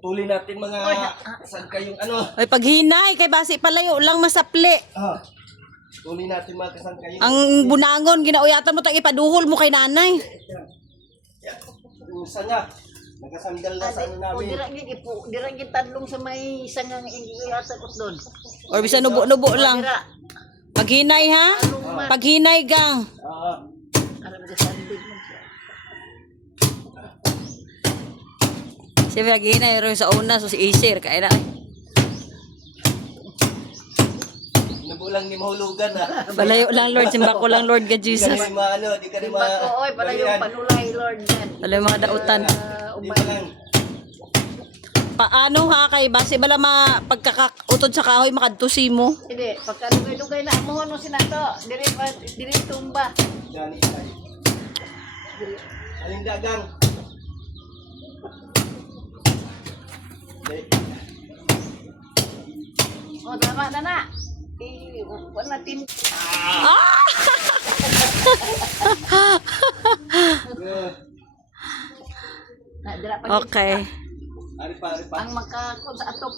Putulin natin mga saan kayong ano. Oy, paghinay kay basi palayo lang masapli. Putulin natin mga saan kayong. Ang bunangon ginauyatan mo tag ipaduhol mo kay nanay. Usa nga. Nagasandal na sa ano namin. Dira gid tadlong sa may sangang igiyatan ko doon. Or bisan nubo-nubo lang. Paghinay ha? Paghinay gang. Aram ka sandig mo siya. Siya paghinay ro sa una so si Isir kay na. Nubo lang ni mahulugan ha. Palayo lang Lord, simba ko lang Lord God Di Jesus. ka naman ano, di ka naman. Bako oy para yung panulay Lord yan. Palayo mga dautan. Di ba lang. Paano ha kay base bala pagkakautod sa kahoy makadtusi mo? Hindi, pagkalugay-lugay na mo no sinato, diri tumba. Gani tay. Aling dagang. O tama na na. Wala natin. Na dira pa. Okay. Ari pa. Ang magkakon sa atop.